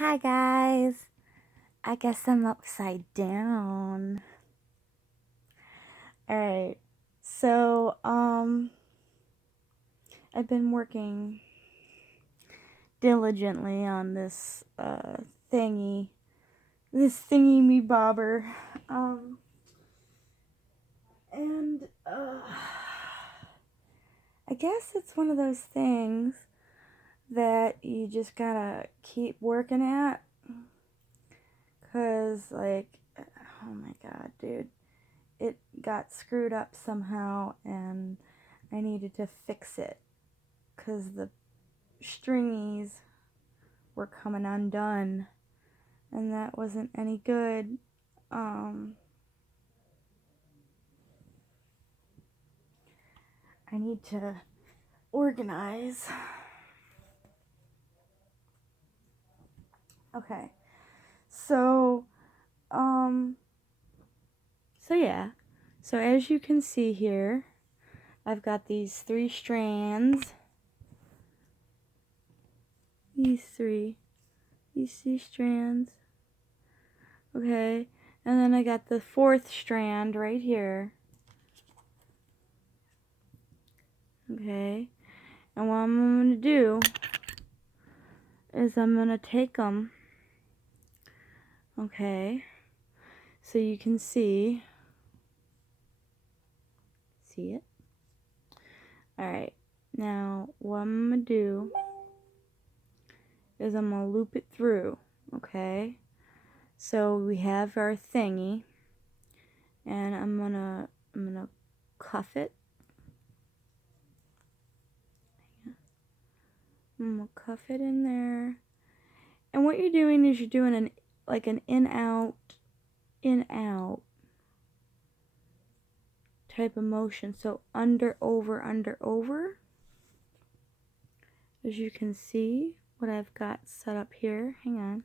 Hi guys. I guess I'm upside down. Alright. So, I've been working diligently on this thingy. This thingy me bobber. And I guess it's one of those things that you just gotta keep working at. 'Cause, like, oh my god, dude. It got screwed up somehow and I needed to fix it because the stringies were coming undone and that wasn't any good. I need to organize. Okay. So yeah. So as you can see here, I've got these 3 strands. These 3 strands. Okay. And then I got the 4th strand right here. Okay. And what I'm going to do is I'm going to take them. Okay. So you can see. See it? Alright. Now, what I'm going to do is I'm going to loop it through. Okay. So we have our thingy. And I'm going to cuff it. I'm going to cuff it in there. And what you're doing is you're doing an in-out type of motion. So under, over, under, over. As you can see, what I've got set up here. Hang on.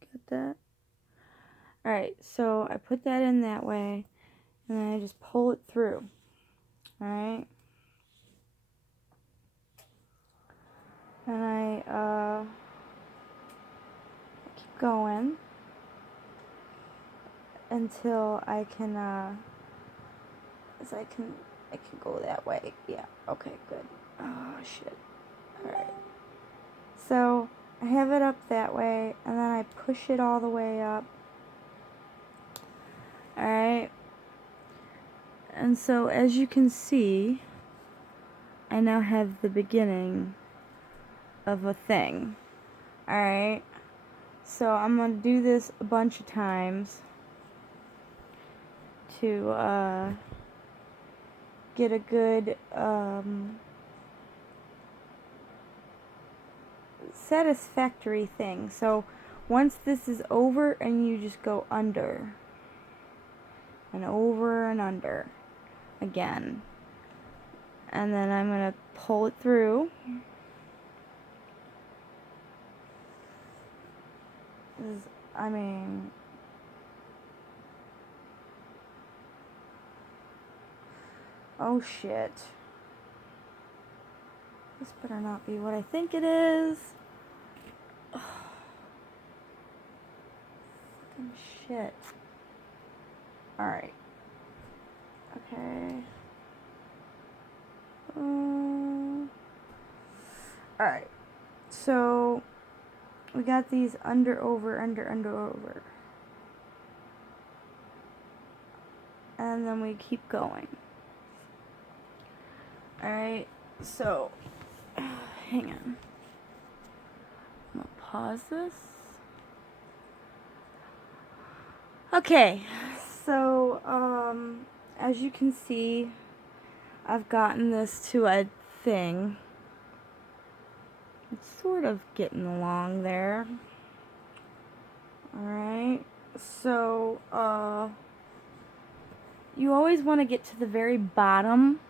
Get that? Alright, so I put that in that way, and then I just pull it through. Alright? And I keep going until I can, I can go that way. Yeah, okay, good. Oh, shit. Alright. So, I have it up that way, and then I push it all the way up. Alright? And so, as you can see, I now have the beginning of a thing. Alright? So, I'm going to do this a bunch of times to get a good satisfactory thing. So, once this is over, and you just go under and over and under again. And then I'm going to pull it through. I mean, oh shit. This better not be what I think it is. Oh, fucking shit. Alright. Okay. Alright. So, we got these under, over, under, over. And then we keep going. Alright. So, hang on. I'm gonna pause this. Okay. So, as you can see, I've gotten this to a thing. It's sort of getting along there. Alright. So, you always want to get to the very bottom,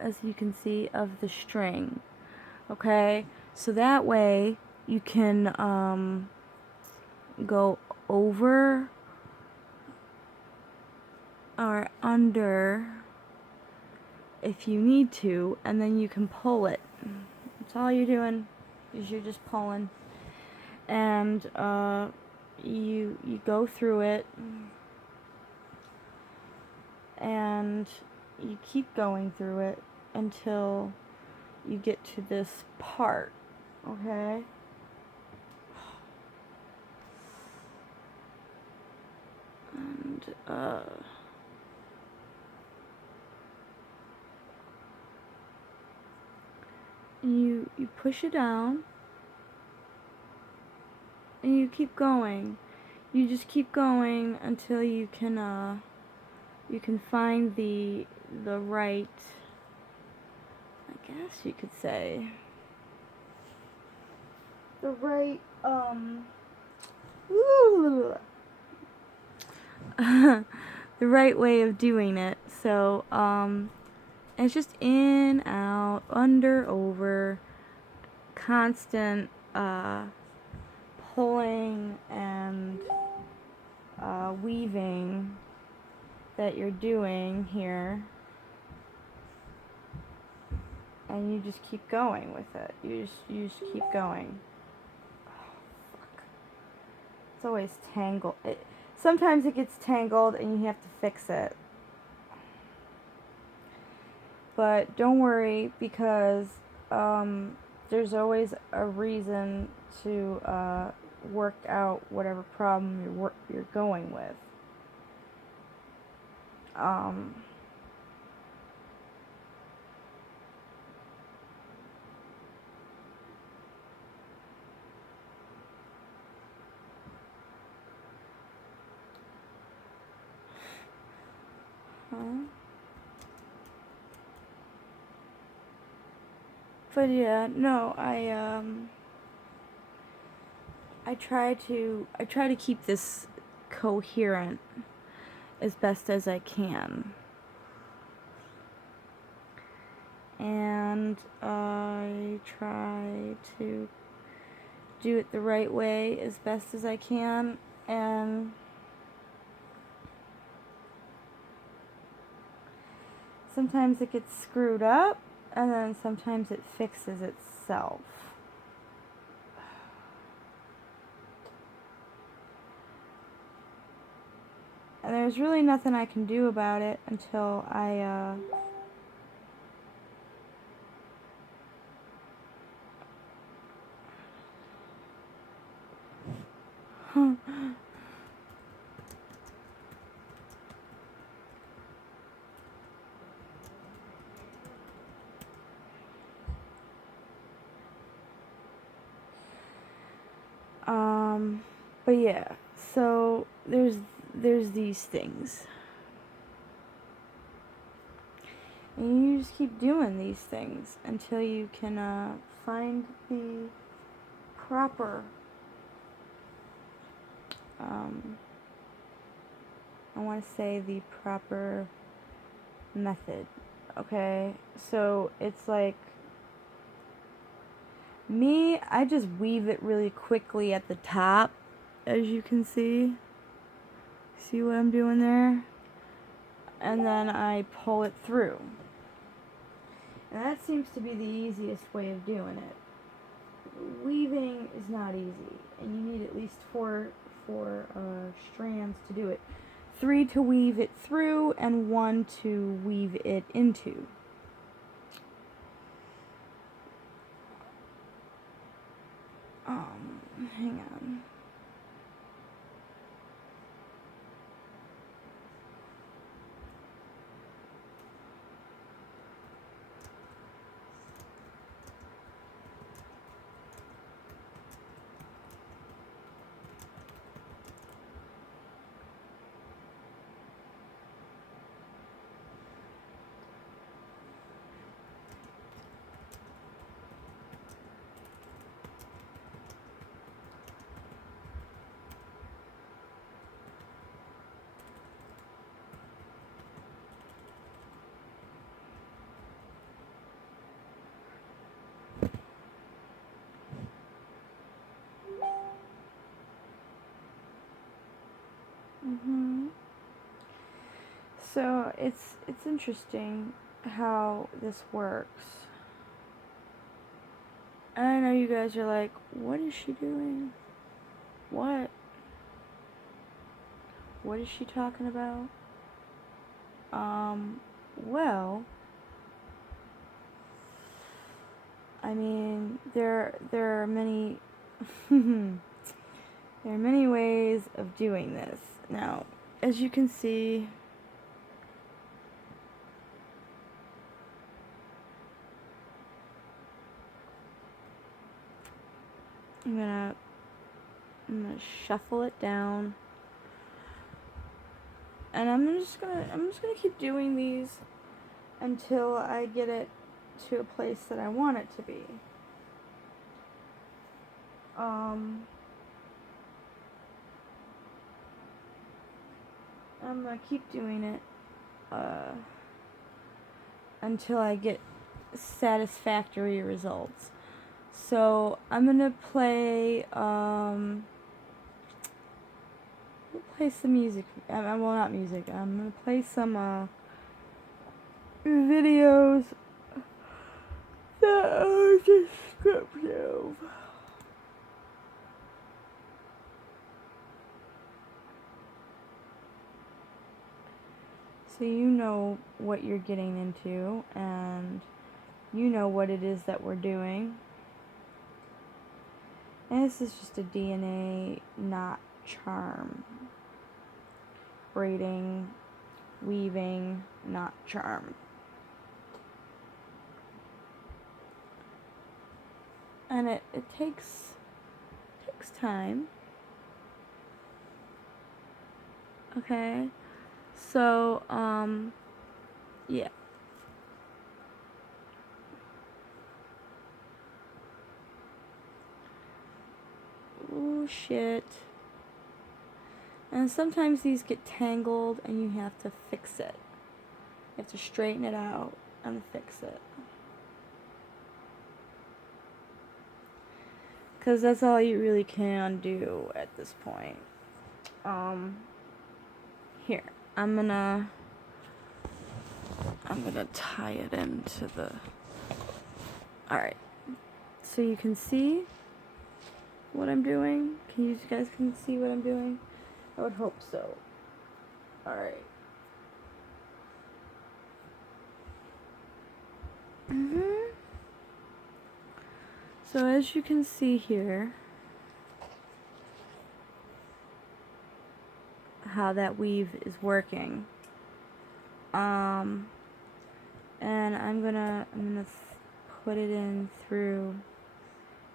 as you can see, of the string. Okay? So that way, you can, go over or under if you need to, and then you can pull it. That's all you're doing. because you're just pulling. And you go through it, and you keep going through it until you get to this part, okay? And you push it down, and you keep going. You just keep going until you can find the right, I guess you could say, the right the right way of doing it. So it's just in, out, under, over, constant pulling and weaving that you're doing here, and you just keep going with it. You just keep going. Oh, fuck. It's always tangled. Sometimes it gets tangled and you have to fix it. But don't worry, because there's always a reason to work out whatever problem you're going with. But yeah, no, I try to keep this coherent as best as I can. And I try to do it the right way as best as I can, and sometimes it gets screwed up, and then sometimes it fixes itself. And there's really nothing I can do about it until I but yeah, so there's these things. And you just keep doing these things until you can find the proper I want to say the proper method. Okay, so it's like me, I just weave it really quickly at the top, as you can see. See what I'm doing there? And then I pull it through. And that seems to be the easiest way of doing it. Weaving is not easy, and you need at least four strands to do it. 3 to weave it through, and 1 to weave it into. Hang on. So it's interesting how this works. And I know you guys are like, what is she doing? What? What is she talking about? Well, I mean, there are many there are many ways of doing this. Now, as you can see, I'm gonna shuffle it down, and I'm just gonna keep doing these until I get it to a place that I want it to be. I'm gonna keep doing it until I get satisfactory results. So I'm gonna play some music. Well, not music. I'm gonna play some videos that are descriptive. So you know what you're getting into, and you know what it is that we're doing. And this is just a DNA knot charm. Braiding, weaving, knot charm. And it takes time. Okay? So, yeah. Oh, shit. And sometimes these get tangled and you have to fix it. You have to straighten it out and fix it. Because that's all you really can do at this point. Here. I'm gonna tie it into the... Alright. So you can see what I'm doing? You guys can see what I'm doing? I would hope so. Alright. So as you can see here, how that weave is working. And I'm gonna put it in through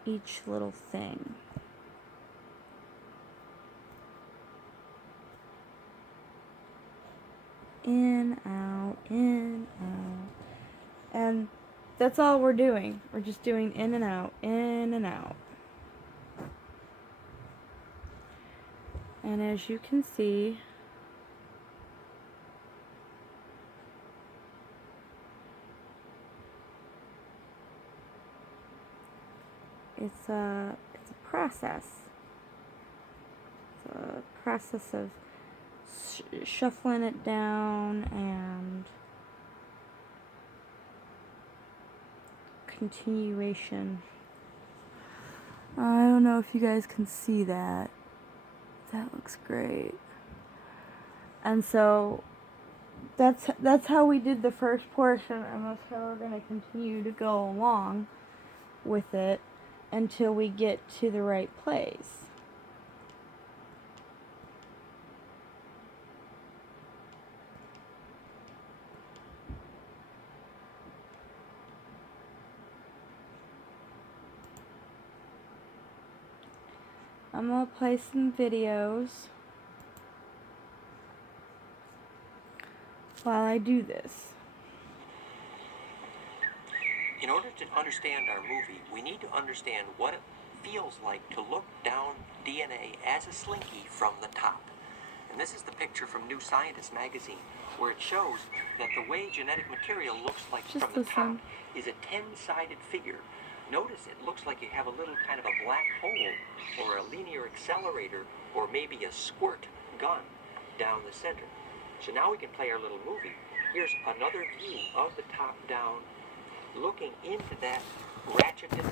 each little thing. In, out, in, out. And that's all we're doing. We're just doing in and out, in and out. And as you can see, it's a process. It's a process of shuffling it down and continuation. I don't know if you guys can see that. That looks great. And so that's how we did the first portion, and that's how we're going to continue to go along with it until we get to the right place. I'm going to play some videos while I do this. In order to understand our movie, we need to understand what it feels like to look down DNA as a slinky from the top. And this is the picture from New Scientist magazine, where it shows that the way genetic material looks like from the top is a 10-sided figure. Notice it looks like you have a little kind of a black hole or a linear accelerator or maybe a squirt gun down the center. So now we can play our little movie. Here's another view of the top down, looking into that ratcheted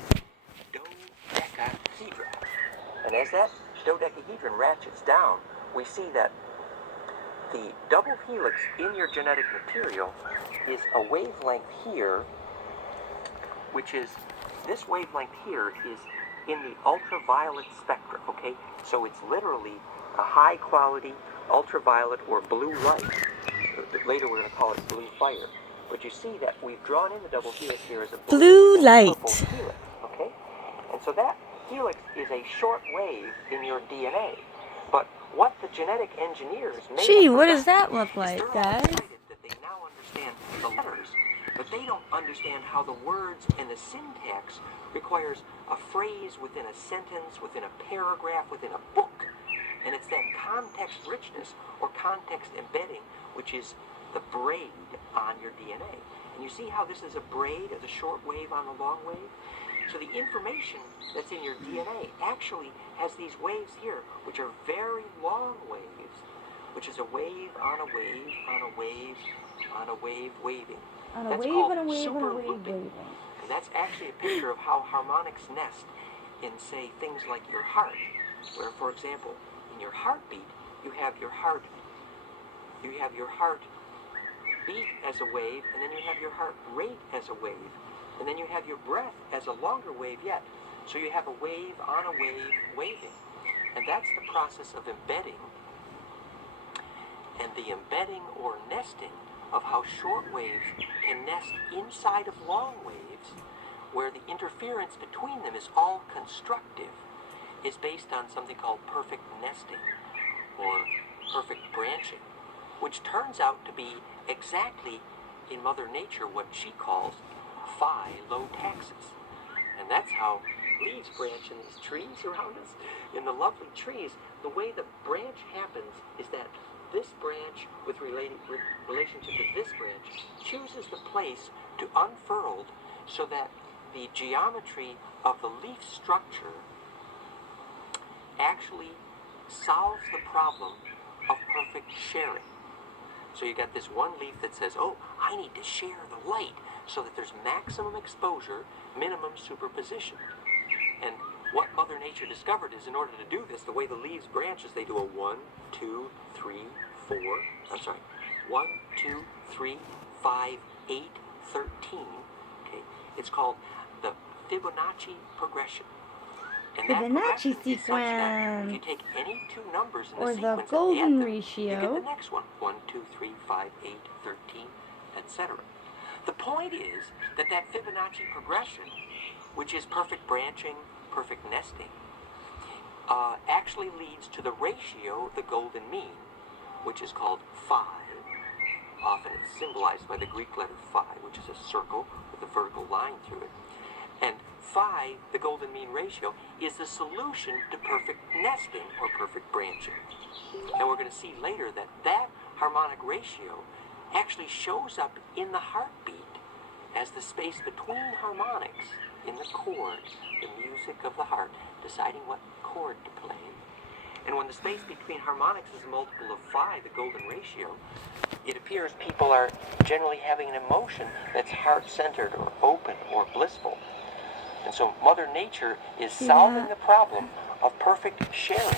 And as that dodecahedron ratchets down, we see that the double helix in your genetic material is a wavelength here, which is, this wavelength here is in the ultraviolet spectrum, okay? So it's literally a high quality ultraviolet or blue light. Later we're going to call it blue fire. But you see that we've drawn in the double helix here as a blue light purple helix, okay? And so that helix is a short wave in your DNA. But what the genetic engineers made Gee, what does that look like, guys? That they now understand the letters, but they don't understand how the words and the syntax requires a phrase within a sentence, within a paragraph, within a book. And it's that context richness or context embedding which is the braid on your DNA. And you see how this is a braid of the short wave on the long wave? So the information that's in your DNA actually has these waves here, which are very long waves, which is a wave on a wave on a wave on a wave waving. On a That's wave called and a wave super and a wave looping. waving. And that's actually a picture of how harmonics nest in, say, things like your heart, where, for example, in your heartbeat, you have your heart beat as a wave, and then you have your heart rate as a wave, and then you have your breath as a longer wave yet. So you have a wave on a wave waving. And that's the process of embedding. And the embedding or nesting of how short waves can nest inside of long waves, where the interference between them is all constructive, is based on something called perfect nesting or perfect branching, which turns out to be exactly in Mother Nature what she calls phi low taxes. And that's how leaves branch in these trees around us. In the lovely trees, the way the branch happens is that this branch, with relationship to this branch, chooses the place to unfurl so that the geometry of the leaf structure actually solves the problem of perfect sharing. So you got this one leaf that says, oh, I need to share the light so that there's maximum exposure, minimum superposition. And what Mother Nature discovered is in order to do this, the way the leaves branch is they do a 1, 2, 3, 4, 1, 2, 3, 5, 8, 13. Okay, it's called the Fibonacci progression. And Fibonacci that sequence. If you take any two numbers in the sequence the golden and add them, ratio, you get the next one. 1, 2, 3, 5, 8, 13, etc. The point is that that Fibonacci progression, which is perfect branching, perfect nesting, actually leads to the ratio of the golden mean, which is called phi. Often it's symbolized by the Greek letter phi, which is a circle with a vertical line through it. And phi, the golden mean ratio, is the solution to perfect nesting or perfect branching. And we're going to see later that that harmonic ratio actually shows up in the heartbeat as the space between harmonics in the chord, the music of the heart, deciding what chord to play. And when the space between harmonics is a multiple of phi, the golden ratio, it appears people are generally having an emotion that's heart-centered or open or blissful. And so Mother Nature is solving the problem of perfect sharing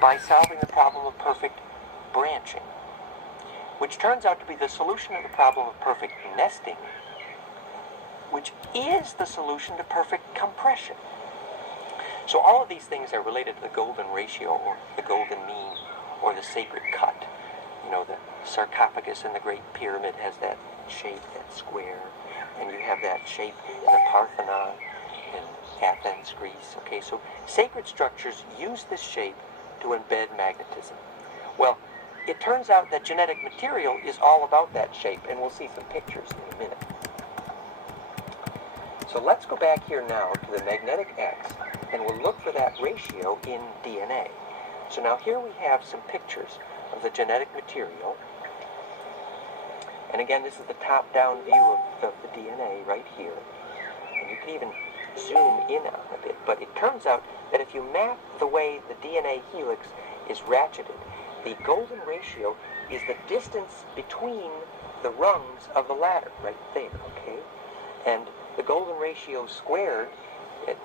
by solving the problem of perfect branching, which turns out to be the solution of the problem of perfect nesting, which is the solution to perfect compression. So all of these things are related to the golden ratio or the golden mean or the sacred cut. You know, the sarcophagus in the Great Pyramid has that shape, that square, and you have that shape in the Parthenon in Athens, Greece. Okay, so sacred structures use this shape to embed magnetism. Well, it turns out that genetic material is all about that shape, and we'll see some pictures in a minute. So let's go back here now to the magnetic X, and we'll look for that ratio in DNA. So now here we have some pictures of the genetic material. And again, this is the top-down view of the DNA right here. And you can even zoom in on a bit. But it turns out that if you map the way the DNA helix is ratcheted, the golden ratio is the distance between the rungs of the ladder right there, okay? And the golden ratio squared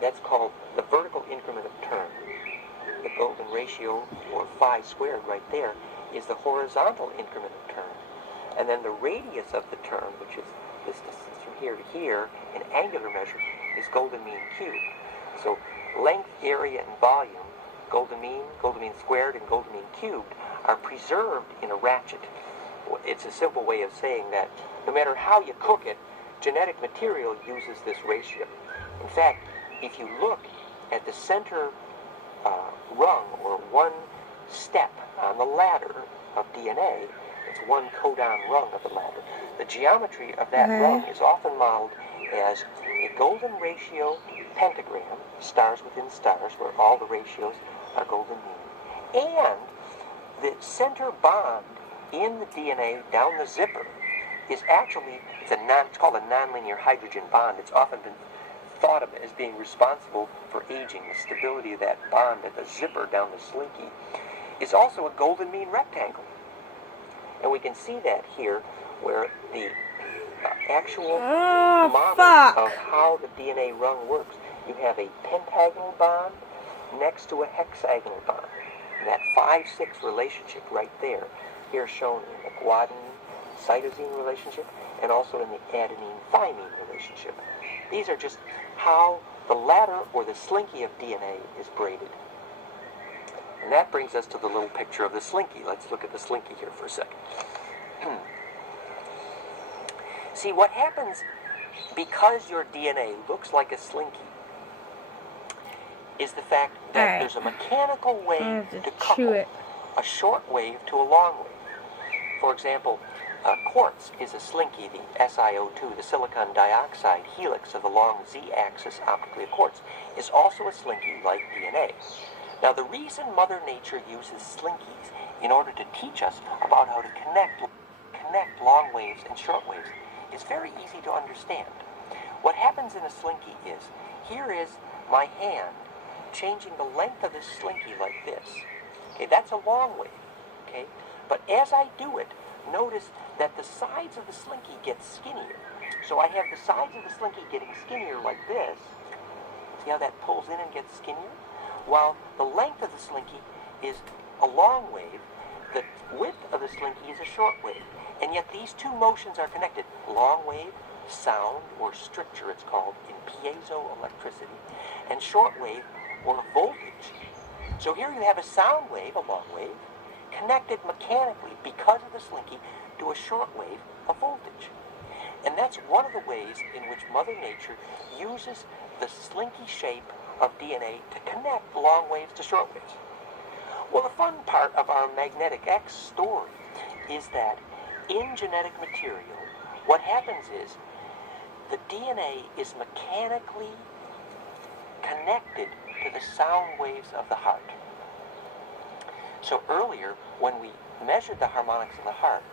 That's called the vertical increment of turn. The golden ratio, or phi squared right there, is the horizontal increment of turn. And then the radius of the turn, which is this distance from here to here, in angular measure, is golden mean cubed. So length, area, and volume, golden mean squared, and golden mean cubed, are preserved in a ratchet. It's a simple way of saying that no matter how you cook it, genetic material uses this ratio. In fact, if you look at the center rung, or one step on the ladder of DNA, it's one codon rung of the ladder. The geometry of that rung is often modeled as a golden ratio pentagram, stars within stars, where all the ratios are golden mean. And the center bond in the DNA down the zipper is actually, it's called a nonlinear hydrogen bond. It's often been thought of as being responsible for aging. The stability of that bond at the zipper down the slinky is also a golden mean rectangle. And we can see that here, where the actual model of how the DNA rung works. You have a pentagonal bond next to a hexagonal bond. And that 5-6 relationship right there, here shown in the guanine-cytosine relationship, and also in the adenine-thymine relationship. These are just how the ladder, or the slinky of DNA, is braided. And that brings us to the little picture of the slinky. Let's look at the slinky here for a second. See, what happens because your DNA looks like a slinky is the fact that there's a mechanical way to couple a short wave to a long wave. For example, quartz is a slinky. The SiO2, the silicon dioxide helix of the long Z-axis optically of quartz, is also a slinky like DNA. Now, the reason Mother Nature uses slinkies in order to teach us about how to connect long waves and short waves is very easy to understand. What happens in a slinky is, here is my hand changing the length of this slinky like this. Okay, that's a long wave. Okay, but as I do it, notice that the sides of the slinky get skinnier. So I have the sides of the slinky getting skinnier like this. See how that pulls in and gets skinnier? While the length of the slinky is a long wave, the width of the slinky is a short wave. And yet these two motions are connected. Long wave, sound, or stricture it's called in piezoelectricity, and short wave, or voltage. So here you have a sound wave, a long wave, connected mechanically because of the slinky to a short wave, a voltage. And that's one of the ways in which Mother Nature uses the slinky shape of DNA to connect long waves to short waves. Well, the fun part of our magnetic X story is that in genetic material, what happens is the DNA is mechanically connected to the sound waves of the heart. So earlier, when we measured the harmonics of the heart,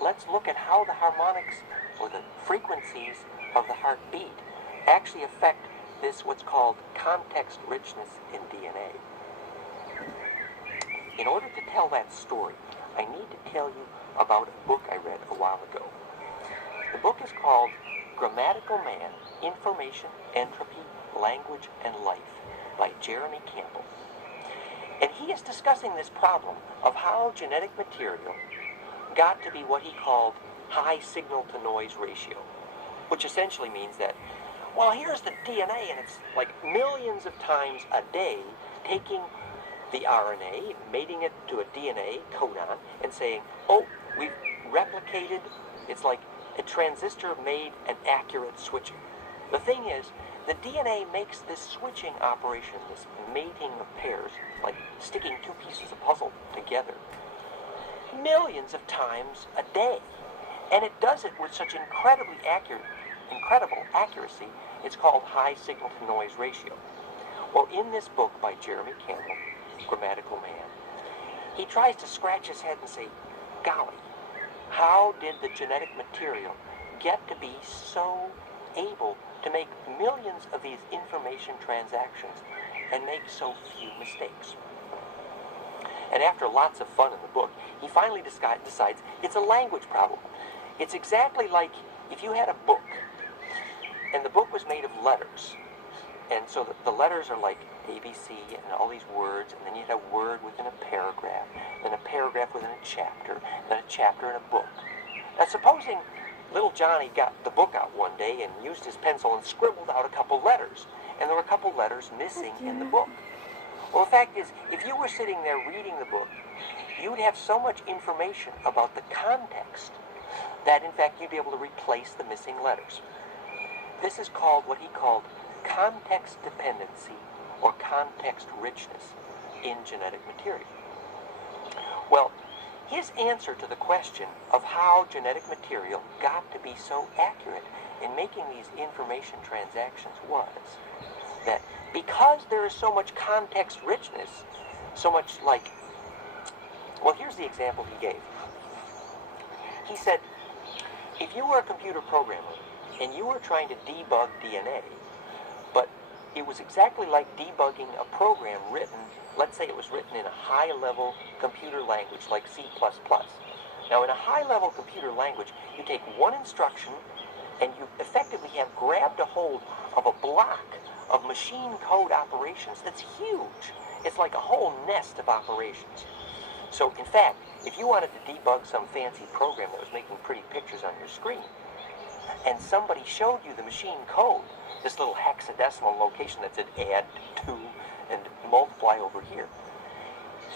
let's look at how the harmonics, or the frequencies of the heartbeat, actually affect this, what's called context richness in DNA. In order to tell that story, I need to tell you about a book I read a while ago. The book is called Grammatical Man, Information, Entropy, Language, and Life by Jeremy Campbell. And he is discussing this problem of how genetic material got to be what he called high signal-to-noise ratio, which essentially means that, well, here's the DNA, and it's like millions of times a day taking the RNA, mating it to a DNA codon, and saying, oh, we've replicated, it's like a transistor made an accurate switching. The thing is, the DNA makes this switching operation, this mating of pairs, like sticking two pieces of puzzle together, millions of times a day. And it does it with such incredible accuracy, it's called high signal-to-noise ratio. Well, in this book by Jeremy Campbell, Grammatical Man, he tries to scratch his head and say, golly, how did the genetic material get to be so able to make millions of these information transactions and make so few mistakes? And after lots of fun in the book, he finally decides it's a language problem. It's exactly like if you had a book, and the book was made of letters, And so the letters are like ABC and all these words, and then you have a word within a paragraph, then a paragraph within a chapter, then a chapter in a book. Now supposing little Johnny got the book out one day and used his pencil and scribbled out a couple letters, and there were a couple letters missing in the book. Well, the fact is, if you were sitting there reading the book, you would have so much information about the context that, in fact, you'd be able to replace the missing letters. This is called what he called context dependency or context richness in genetic material. Well, his answer to the question of how genetic material got to be so accurate in making these information transactions was that because there is so much context richness, so much like, well, here's the example he gave. He said, if you were a computer programmer and you were trying to debug DNA, but it was exactly like debugging a program written, let's say it was written in a high-level computer language like C++. Now, in a high-level computer language, you take one instruction and you effectively have grabbed a hold of a block of machine code operations that's huge. It's like a whole nest of operations. So, in fact, if you wanted to debug some fancy program that was making pretty pictures on your screen, and somebody showed you the machine code, this little hexadecimal location that said add to and multiply over here,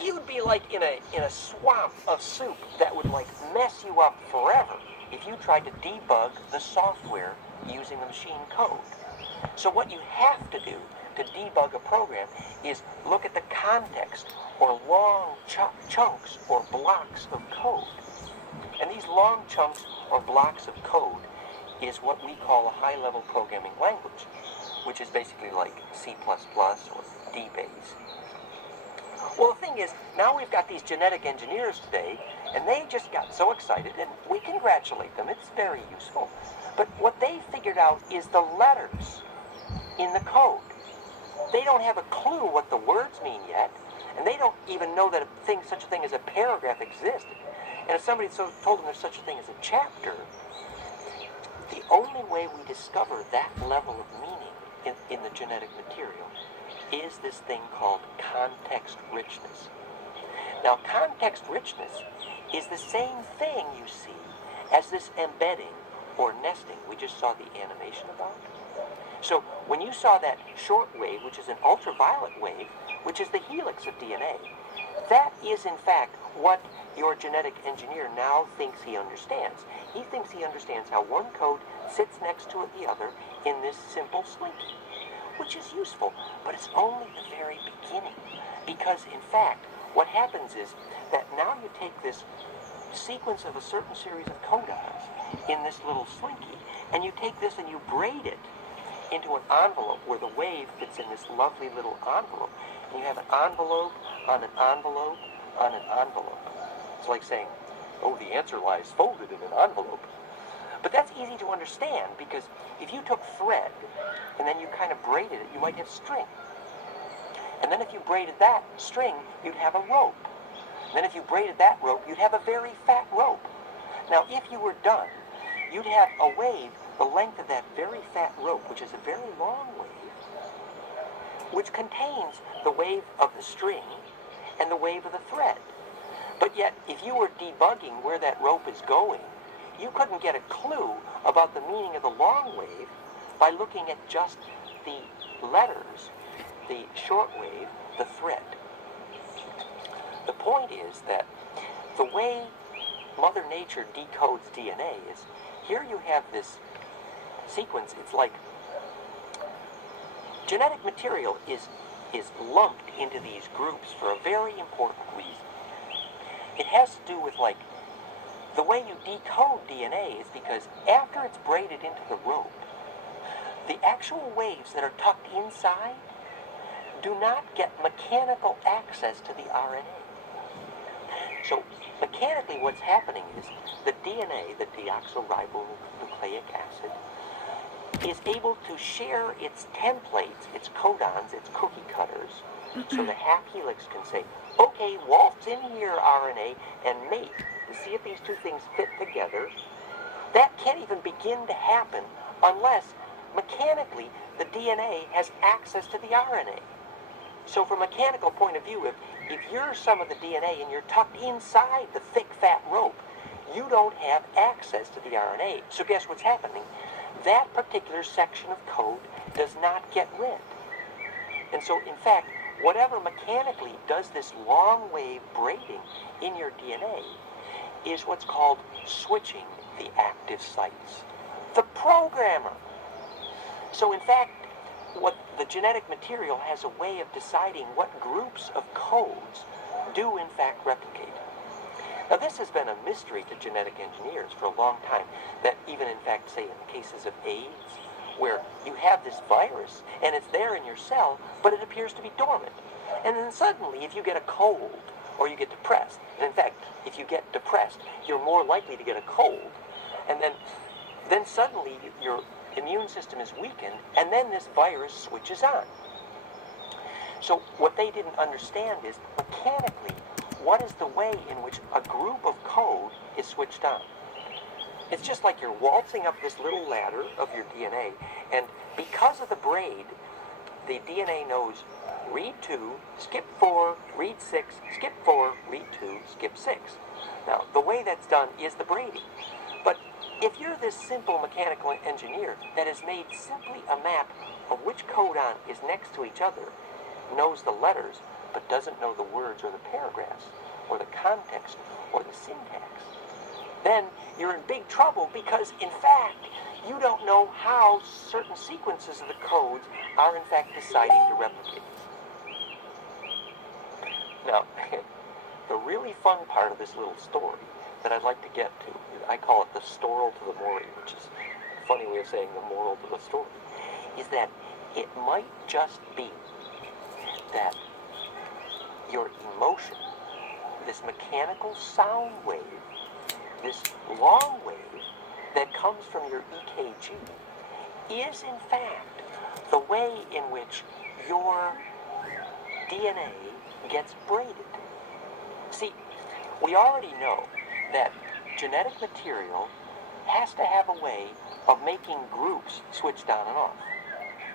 you'd be like in a swamp of soup that would like mess you up forever if you tried to debug the software using the machine code. So what you have to do to debug a program is look at the context or long chunks or blocks of code. And these long chunks or blocks of code is what we call a high-level programming language, which is basically like C++ or DBase. Well, the thing is, now we've got these genetic engineers today, and they just got so excited, and we congratulate them. It's very useful. But what they figured out is the letters in the code. They don't have a clue what the words mean yet, and they don't even know that such a thing as a paragraph exists. And if somebody told them there's such a thing as a chapter, the only way we discover that level of meaning in the genetic material is this thing called context richness. Now, context richness is the same thing, you see, as this embedding or nesting we just saw the animation about. So when you saw that short wave, which is an ultraviolet wave, which is the helix of DNA, that is in fact what your genetic engineer now thinks he understands. He thinks he understands how one code sits next to the other in this simple slinky, which is useful, but it's only the very beginning. Because in fact, what happens is that now you take this sequence of a certain series of codons in this little slinky, and you take this and you braid it into an envelope where the wave fits in this lovely little envelope. And you have an envelope on an envelope on an envelope. It's like saying, oh, the answer lies folded in an envelope. But that's easy to understand because if you took thread and then you kind of braided it, you might have string. And then if you braided that string, you'd have a rope. And then if you braided that rope, you'd have a very fat rope. Now, if you were done, you'd have a wave the length of that very fat rope, which is a very long wave, which contains the wave of the string and the wave of the thread. But yet, if you were debugging where that rope is going, you couldn't get a clue about the meaning of the long wave by looking at just the letters, the short wave, the thread. The point is that the way Mother Nature decodes DNA is, here you have this sequence. It's like genetic material is lumped into these groups for a very important reason. It has to do with like the way you decode DNA is because after it's braided into the rope, the actual waves that are tucked inside do not get mechanical access to the RNA. So mechanically what's happening is the DNA, the deoxyribonucleic acid, is able to share its templates, its codons, its cookie cutters, so the half helix can say, okay, waltz in here, RNA, and mate to see if these two things fit together. That can't even begin to happen unless mechanically, the DNA has access to the RNA. So from a mechanical point of view, if you're some of the DNA and you're tucked inside the thick, fat rope, you don't have access to the RNA. So guess what's happening? That particular section of code does not get read. And so, in fact, whatever mechanically does this long wave braiding in your DNA is what's called switching the active sites. The programmer. So, in fact, what the genetic material has a way of deciding what groups of codes do, in fact, replicate. Now, this has been a mystery to genetic engineers for a long time, that even, in fact, say in cases of AIDS, where you have this virus, and it's there in your cell, but it appears to be dormant. And then suddenly, if you get a cold, or you get depressed, and in fact, if you get depressed, you're more likely to get a cold, and then suddenly your immune system is weakened, and then this virus switches on. So what they didn't understand is, mechanically, what is the way in which a group of code is switched on? It's just like you're waltzing up this little ladder of your DNA, and because of the braid, the DNA knows read 2, skip 4, read 6, skip 4, read 2, skip 6. Now, the way that's done is the braiding. But if you're this simple mechanical engineer that has made simply a map of which codon is next to each other, knows the letters, but doesn't know the words or the paragraphs, or the context, or the syntax, then you're in big trouble because, in fact, you don't know how certain sequences of the codes are, in fact, deciding to replicate. Now, the really fun part of this little story that I'd like to get to, I call it the storal to the mori, which is a funny way of saying the moral to the story, is that it might just be that your emotion, this mechanical sound wave, this long wave that comes from your EKG, is in fact the way in which your DNA gets braided. See, we already know that genetic material has to have a way of making groups switch on and off.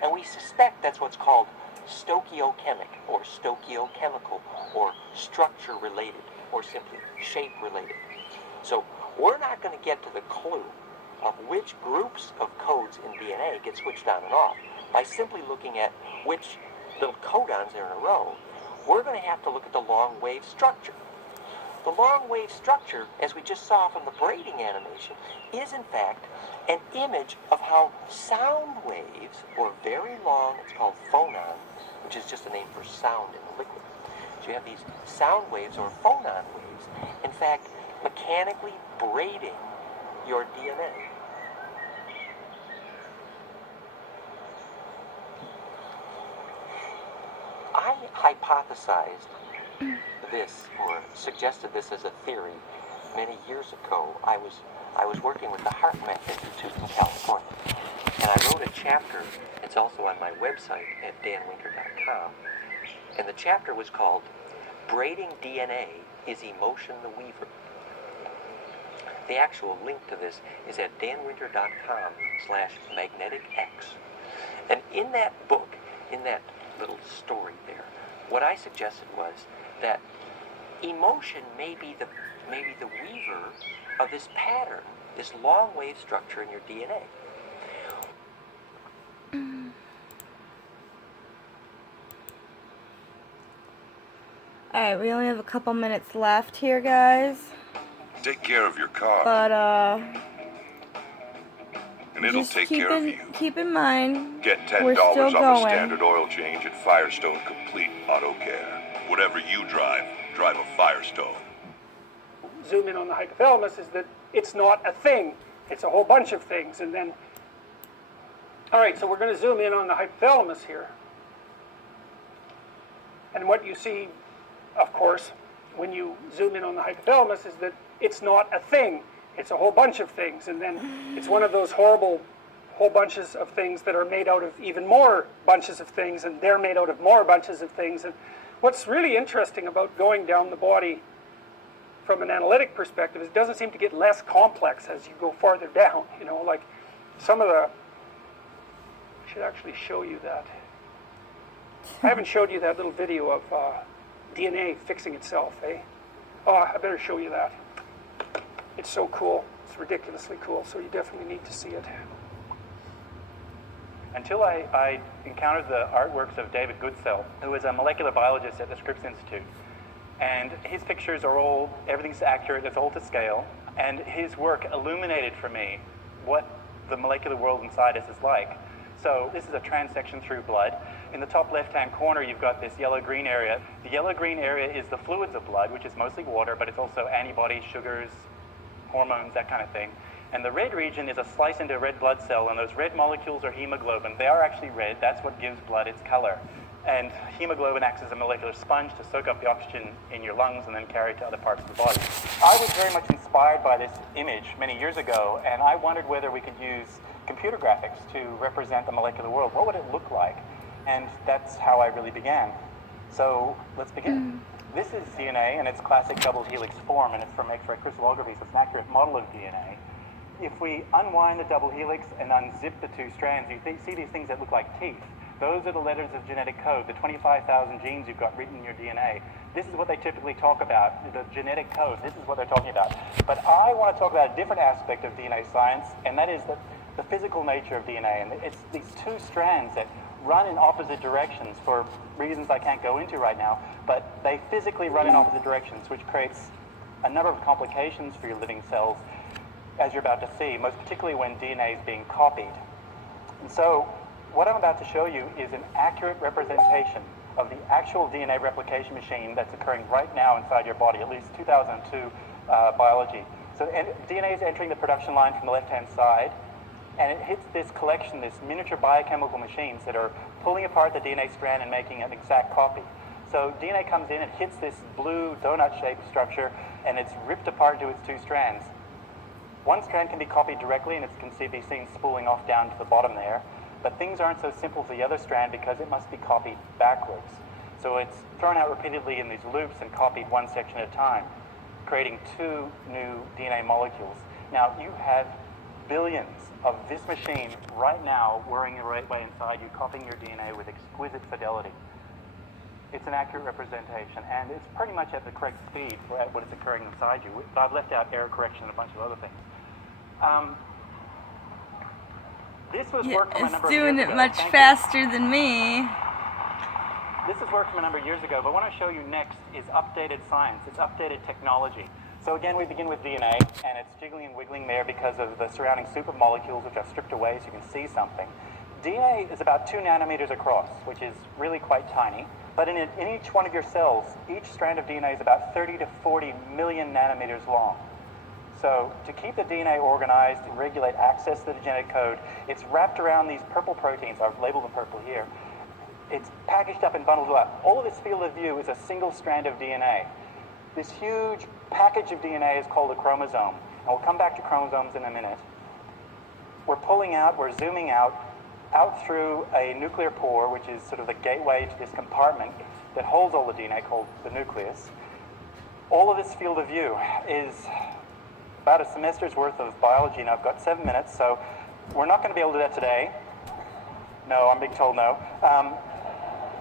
And we suspect that's what's called stoichiochemic, or stoichiochemical, or structure-related, or simply shape-related. So we're not going to get to the clue of which groups of codes in DNA get switched on and off by simply looking at which little codons are in a row. We're going to have to look at the long wave structure. The long wave structure, as we just saw from the braiding animation, is in fact an image of how sound waves, or very long, it's called phonon, which is just a name for sound in the liquid. So you have these sound waves, or phonon waves, in fact, mechanically braiding your DNA. I hypothesized this, or suggested this as a theory, many years ago. I was working with the HeartMath Institute in California, and I wrote a chapter. It's also on my website at danwinter.com, and the chapter was called "Braiding DNA is Emotion the Weaver." The actual link to this is at danwinter.com/magneticx. And in that book, in that little story there, what I suggested was that emotion may be the weaver of this pattern, this long wave structure in your DNA. Alright, we only have a couple minutes left here, guys. Take care of your car, But, and it'll just take care of you. keep in mind, Get we're $10 still off a going. standard oil change at Firestone Complete Auto Care. Whatever you drive, drive a Firestone. Zoom in on the hypothalamus is that it's not a thing. It's a whole bunch of things. And then, all right, so we're going to zoom in on the hypothalamus here. And what you see, of course, when you zoom in on the hypothalamus is that it's not a thing. It's a whole bunch of things. And then it's one of those horrible whole bunches of things that are made out of even more bunches of things, and they're made out of more bunches of things. And what's really interesting about going down the body from an analytic perspective is it doesn't seem to get less complex as you go farther down. You know, like some of the should actually show you that. I haven't showed you that little video of DNA fixing itself, eh? Oh, I better show you that. It's so cool. It's ridiculously cool, so you definitely need to see it. Until I encountered the artworks of David Goodsell, who is a molecular biologist at the Scripps Institute. And his pictures are all, everything's accurate, it's all to scale. And his work illuminated for me what the molecular world inside us is like. So this is a transection through blood. In the top left-hand corner, you've got this yellow-green area. The yellow-green area is the fluids of blood, which is mostly water, but it's also antibodies, sugars, hormones, that kind of thing. And the red region is a slice into a red blood cell, and those red molecules are hemoglobin. They are actually red. That's what gives blood its color. And hemoglobin acts as a molecular sponge to soak up the oxygen in your lungs and then carry it to other parts of the body. I was very much inspired by this image many years ago, and I wondered whether we could use computer graphics to represent the molecular world. What would it look like? And that's how I really began. So let's begin. This is DNA in its classic double helix form, and it's from X-ray crystallography, so it's an accurate model of DNA. If we unwind the double helix and unzip the two strands, you see these things that look like teeth. Those are the letters of genetic code, the 25,000 genes you've got written in your DNA. This is what they typically talk about, the genetic code. This is what they're talking about. But I want to talk about a different aspect of DNA science, and that is the physical nature of DNA. And it's these two strands that run in opposite directions for reasons I can't go into right now, but they physically run in opposite directions, which creates a number of complications for your living cells, as you're about to see, most particularly when DNA is being copied. And so what I'm about to show you is an accurate representation of the actual DNA replication machine that's occurring right now inside your body, at least 2002 biology. So DNA is entering the production line from the left-hand side, and it hits this collection, this miniature biochemical machines that are pulling apart the DNA strand and making an exact copy. So DNA comes in, it hits this blue donut-shaped structure, and it's ripped apart into its two strands. One strand can be copied directly, and it can be seen spooling off down to the bottom there. But things aren't so simple for the other strand because it must be copied backwards. So it's thrown out repeatedly in these loops and copied one section at a time, creating two new DNA molecules. Now, you have billions of this machine right now whirring the right way inside you, copying your DNA with exquisite fidelity. It's an accurate representation, and it's pretty much at the correct speed for what is occurring inside you. But I've left out error correction and a bunch of other things. This was work from a number of years ago. It's doing it much faster than me. This is work from a number of years ago, but what I want to show you next is updated science. It's updated technology. So again, we begin with DNA, and it's jiggling and wiggling there because of the surrounding supermolecules, which I've stripped away so you can see something. DNA is about 2 nanometers across, which is really quite tiny. But in each one of your cells, each strand of DNA is about 30 to 40 million nanometers long. So to keep the DNA organized and regulate access to the genetic code, it's wrapped around these purple proteins. I've labeled them purple here. It's packaged up and bundled up. All of this field of view is a single strand of DNA. This huge package of DNA is called a chromosome. And we'll come back to chromosomes in a minute. We're pulling out, we're zooming out through a nuclear pore, which is sort of the gateway to this compartment that holds all the DNA called the nucleus. All of this field of view is about a semester's worth of biology, and I've got 7 minutes, so we're not going to be able to do that today. No, I'm being told no.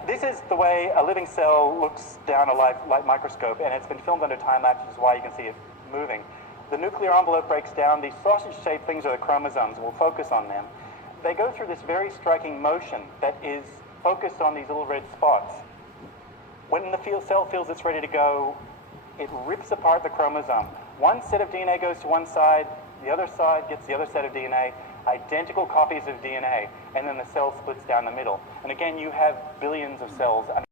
This is the way a living cell looks down a light microscope, and it's been filmed under time-lapse, which is why you can see it moving. The nuclear envelope breaks down. These sausage-shaped things are the chromosomes, and we'll focus on them. They go through this very striking motion that is focused on these little red spots. When the cell feels it's ready to go, it rips apart the chromosome. One set of DNA goes to one side, the other side gets the other set of DNA, identical copies of DNA, and then the cell splits down the middle. And again, you have billions of cells.